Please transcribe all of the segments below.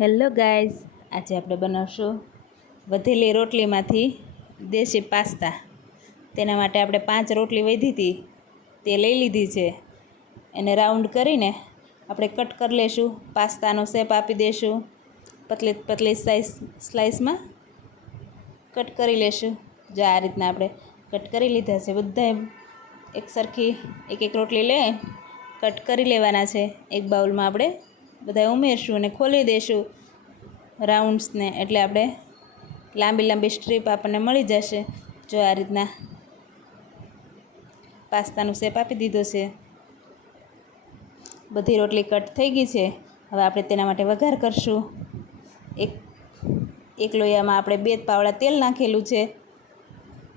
Hello guys, આજે આપણે બનાવશું વધેલી રોટલીમાંથી દેશી પાસ્તા. તેના માટે આપણે પાંચ રોટલી વધી હતી, તે લઈ લીધી છે. એને રાઉન્ડ કરીને આપણે કટ કરી લેશું, પાસ્તાનો શેપ આપી દઈશું પતલી પતલી સ્લાઈસ સ્લાઇસમાં કટ કરી લેશું. જો આ રીતના આપણે કટ કરી લીધા છે, બધા એક સરખી એક એક રોટલી લઈ કટ કરી લેવાના છે. એક બાઉલમાં આપણે બધા ઉમેરશું અને ખોલી દઈશું રાઉન્ડ્સને એટલે આપણે લાંબી લાંબી સ્ટ્રીપ આપણને મળી જશે. જો આ રીતના પાસ્તાનું શેપ આપી દીધો છે. બધી રોટલી કટ થઈ ગઈ છે. હવે આપણે તેના માટે વઘાર કરશું. એક એક લોયામાં આપણે બે પાવડા તેલ નાખેલું છે.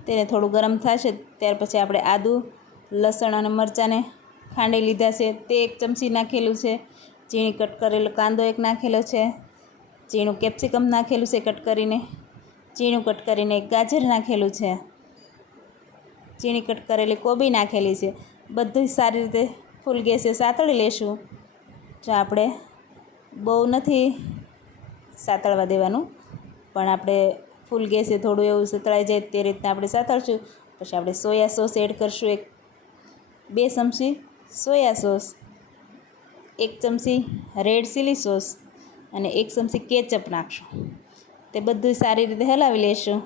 તેને થોડું ગરમ થશે, ત્યાર પછી આપણે આદું, લસણ અને મરચાંને ખાંડી લીધા છે. તે એક ચમચી નાખેલું છે. ઝીણી કટ કરેલો કાંદો એક નાખેલો છે. ઝીણું કેપ્સિકમ નાખેલું છે કટ કરીને. ઝીણું કટ કરીને એક ગાજર નાખેલું છે. ઝીણી કટ કરેલી કોબી નાખેલી છે. બધું સારી રીતે ફૂલ ગેસે સાતળી લેશું. જો આપણે બહુ નથી સાતળવા દેવાનું, પણ આપણે ફૂલ ગેસે થોડું એવું સતળાઈ જાય તે રીતના આપણે સાતળશું. પછી આપણે સોયા સોસ એડ કરશું એક બે ચમચી સોયા સોસ. એક ચમચી રેડ ચીલી સોસ અને એક ચમચી કેચઅપ નાખશું. તે બધું સારી રીતે હલાવી લેશું.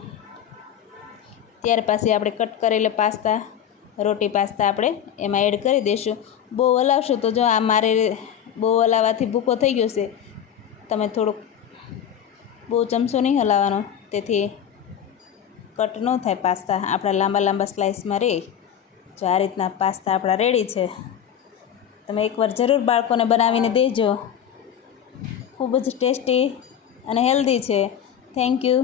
ત્યાર પછી આપણે કટ કરેલા પાસ્તા, રોટી પાસ્તા આપણે એમાં એડ કરી દઈશું બહુ હલાવશું તો જો આ મારે બહુ હલાવવાથી ભૂકો થઈ ગયો છે. તમે થોડુંક બહુ ચમચો નહીં હલાવવાનો. તેથી કટ ન થાય પાસ્તા. આપણા લાંબા લાંબા સ્લાઇસમાં રહે જો આ રીતના પાસ્તા આપણા રેડી છે. તમે એકવાર જરૂર બાળકોને બનાવીને દેજો. ખૂબ જ ટેસ્ટી અને હેલ્ધી છે. Thank you